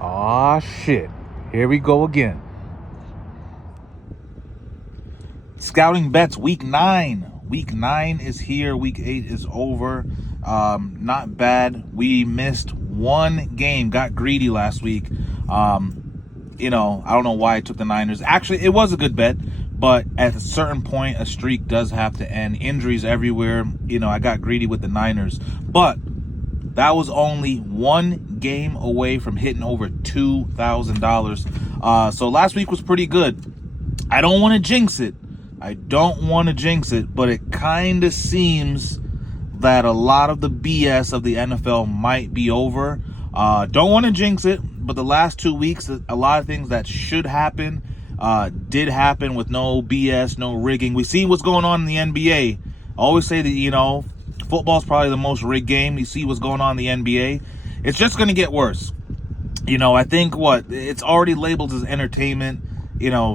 Aw, shit. Here we go again. Scouting bets week 9. Week 9 is here. Week 8 is over. Not bad. We missed one game. Got greedy last week. I don't know why I took the Niners. Actually, it was a good bet, but at a certain point, a streak does have to end. Injuries everywhere. I got greedy with the Niners. But that was only one game away from hitting over $2,000. So last week was pretty good. I don't want to jinx it. But it kind of seems that a lot of the BS of the NFL might be over. Don't want to jinx it, but the last 2 weeks, a lot of things that should happen did happen with no BS, no rigging. We see what's going on in the NBA. I always say that, football's probably the most rigged game. You see what's going on in the NBA. It's just going to get worse. I think it's already labeled as entertainment,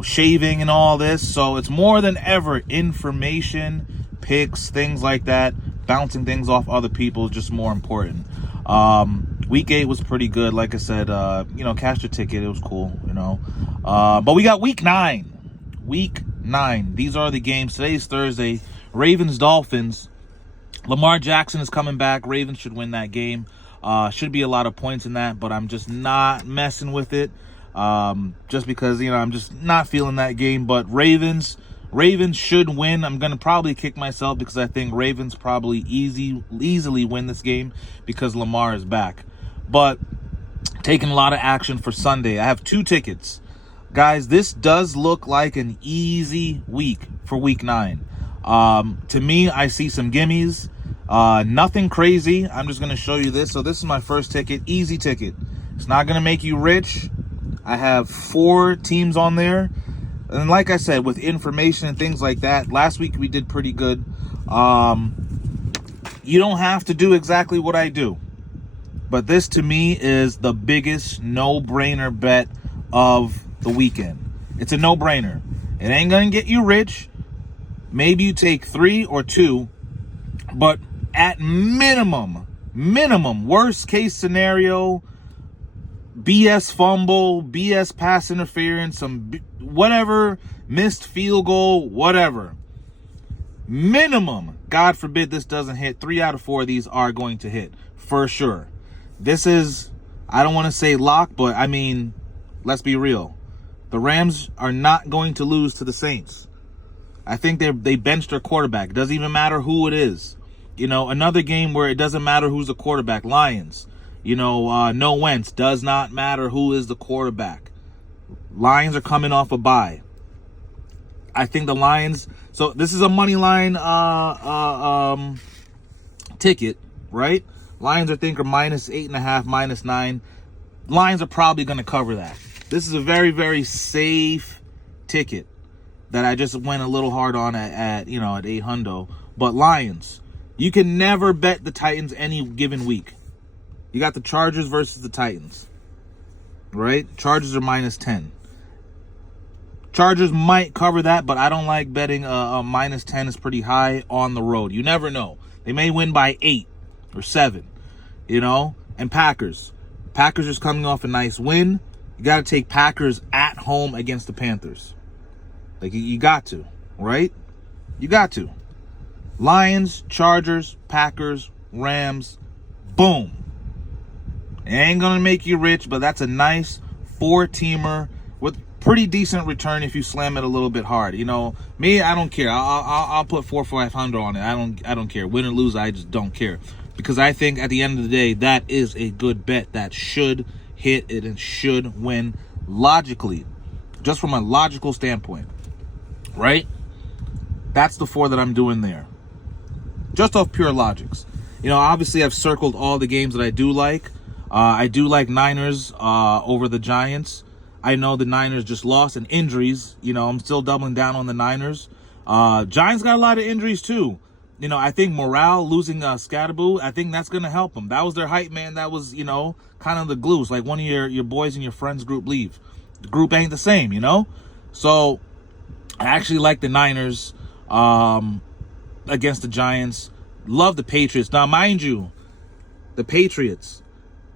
shaving and all this. So it's more than ever information, picks, things like that. Bouncing things off other people is just more important. Week 8 was pretty good. Like I said, cashed your ticket. It was cool, But we got week 9. Week 9. These are the games. Today's Thursday. Ravens, Dolphins. Lamar Jackson is coming back. Ravens should win that game. Should be a lot of points in that, but I'm just not messing with it. Just because, I'm just not feeling that game. But Ravens should win. I'm going to probably kick myself because I think Ravens probably easily win this game because Lamar is back. But taking a lot of action for Sunday. I have 2 tickets. Guys, this does look like an easy week for week 9. To me, I see some gimmies. Nothing crazy. I'm just going to show you this. So this is my first ticket. Easy ticket. It's not going to make you rich. I have 4 teams on there. And like I said, with information and things like that, last week we did pretty good. You don't have to do exactly what I do. But this, to me, is the biggest no-brainer bet of the weekend. It's a no-brainer. It ain't going to get you rich. Maybe you take 3 or 2. But at minimum, worst case scenario, BS fumble, BS pass interference, whatever, missed field goal, whatever. Minimum, God forbid this doesn't hit, 3 out of 4 of these are going to hit, for sure. This is, I don't want to say lock, but I mean, let's be real. The Rams are not going to lose to the Saints. I think they benched their quarterback. It doesn't even matter who it is. Another game where it doesn't matter who's the quarterback. Lions. No Wentz. Does not matter who is the quarterback. Lions are coming off a bye. I think the Lions. So this is a Moneyline ticket, right? Lions are minus 8.5, minus 9. Lions are probably going to cover that. This is a very, very safe ticket that I just went a little hard on at 800. But Lions, you can never bet the Titans any given week. You got the Chargers versus the Titans, right? Chargers are minus 10. Chargers might cover that, but I don't like betting a minus 10 is pretty high on the road. You never know. They may win by 8 or 7, And Packers. Packers is coming off a nice win. You got to take Packers at home against the Panthers. You got to, right? You got to. Lions, Chargers, Packers, Rams, boom. It ain't going to make you rich, but that's a nice 4-teamer with pretty decent return if you slam it a little bit hard. Me, I don't care. I'll put 4 for 500 on it. I don't care. Win or lose, I just don't care. Because I think at the end of the day, that is a good bet that should hit it and should win logically. Just from a logical standpoint. Right? That's the 4 that I'm doing there. Just off pure logics. Obviously I've circled all the games that I do like. I do like Niners over the Giants. I know the Niners just lost and injuries. I'm still doubling down on the Niners. Giants got a lot of injuries too. I think morale, losing Scoutingbets, I think that's going to help them. That was their hype man. That was, kind of the glue. It's like one of your boys in your friends group leave. The group ain't the same, So I actually like the Niners against the Giants. Love the Patriots. Now, mind you, the Patriots,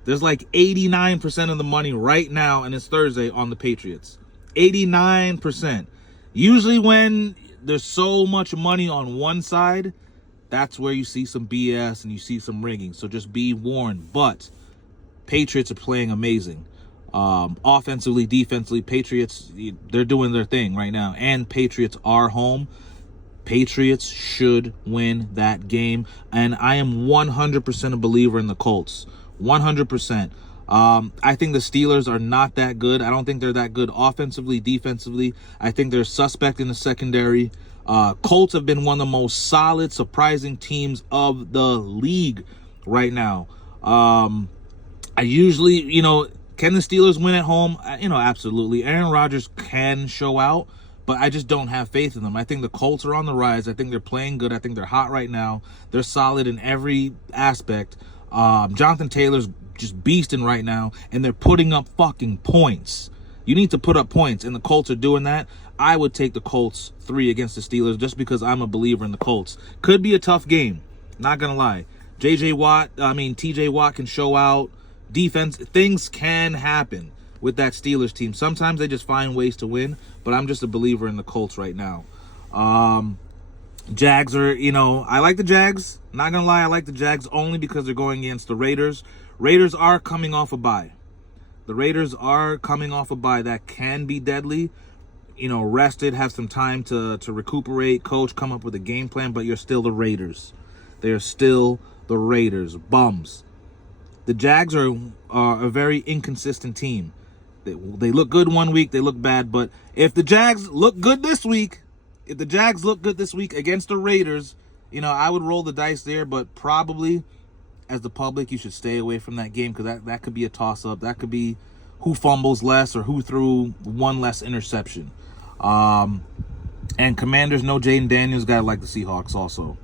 There's like 89% of the money right now, and it's Thursday, on the Patriots. 89%. Usually when there's so much money on one side, that's where you see some BS and you see some rigging. So just be warned. But Patriots are playing amazing. Offensively, defensively, Patriots, they're doing their thing right now. And Patriots are home. Patriots should win that game. And I am 100% a believer in the Colts. 100%. I think the Steelers are not that good. I don't think they're that good offensively, defensively. I think they're suspect in the secondary. Colts have been one of the most solid, surprising teams of the league right now. I usually, can the Steelers win at home? Absolutely. Aaron Rodgers can show out, but I just don't have faith in them. I think the Colts are on the rise. I think they're playing good. I think they're hot right now. They're solid in every aspect. Jonathan Taylor's just beasting right now, and they're putting up fucking points. You need to put up points, and the Colts are doing that. I would take the Colts 3 against the Steelers just because I'm a believer in the Colts. Could be a tough game, not gonna lie. TJ Watt can show out. Defense, things can happen with that Steelers team. Sometimes they just find ways to win, but I'm just a believer in the Colts right now. Jags are, I like the Jags. Not gonna lie, I like the Jags only because they're going against the Raiders. Raiders are coming off a bye. The Raiders are coming off a bye. That can be deadly. Rested, have some time to recuperate, coach, come up with a game plan, but you're still the Raiders. They're still the Raiders. Bums. The Jags are a very inconsistent team. They look good one week, they look bad, but if the Jags look good this week, against the Raiders, I would roll the dice there, but probably as the public, you should stay away from that game because that could be a toss-up. That could be who fumbles less or who threw one less interception. And Commanders, no Jaden Daniels. Gotta like the Seahawks also.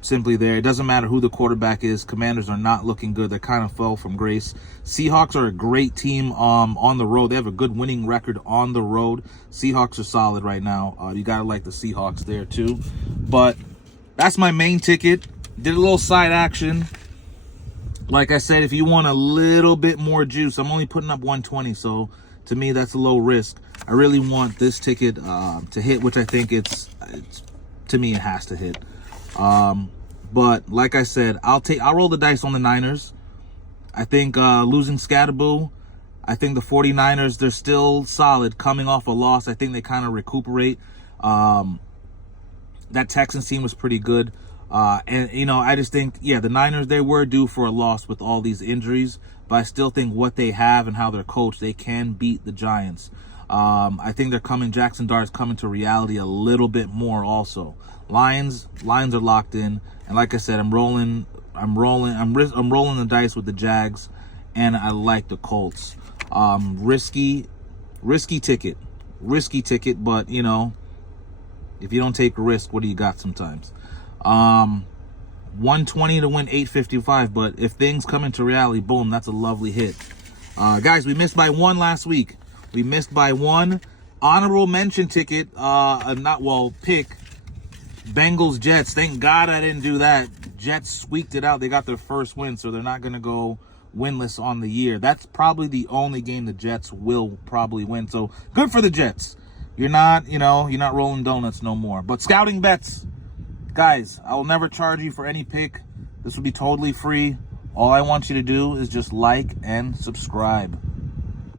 Simply there. It doesn't matter who the quarterback is. Commanders are not looking good. They kind of fell from grace. Seahawks are a great team on the road. They have a good winning record on the road. Seahawks are solid right now. You gotta like the Seahawks there too. But that's my main ticket. Did a little side action. Like I said, if you want a little bit more juice, I'm only putting up 120, so to me that's a low risk. I really want this ticket to hit, which I think it's to me it has to hit. But like I said, I'll roll the dice on the Niners. I think losing Scoutingbets, I think the 49ers, they're still solid coming off a loss. I think they kind of recuperate. That Texans team was pretty good. And I just think, the Niners, they were due for a loss with all these injuries, but I still think what they have and how they're coached, they can beat the Giants. I think Jackson Dart's coming to reality a little bit more also. Lions are locked in, and like I said, I'm rolling the dice with the Jags, and I like the Colts. Risky ticket, but if you don't take a risk, what do you got sometimes? 120 to win 855, but if things come into reality, boom, that's a lovely hit. Guys, we missed by one last week. We missed by one. Honorable mention ticket, pick Bengals Jets. Thank God I didn't do that. Jets squeaked it out. They got their first win, so they're not going to go winless on the year. That's probably the only game the Jets will probably win. So good for the Jets. You're not rolling donuts no more. But scouting bets. Guys, I will never charge you for any pick. This will be totally free. All I want you to do is just like and subscribe.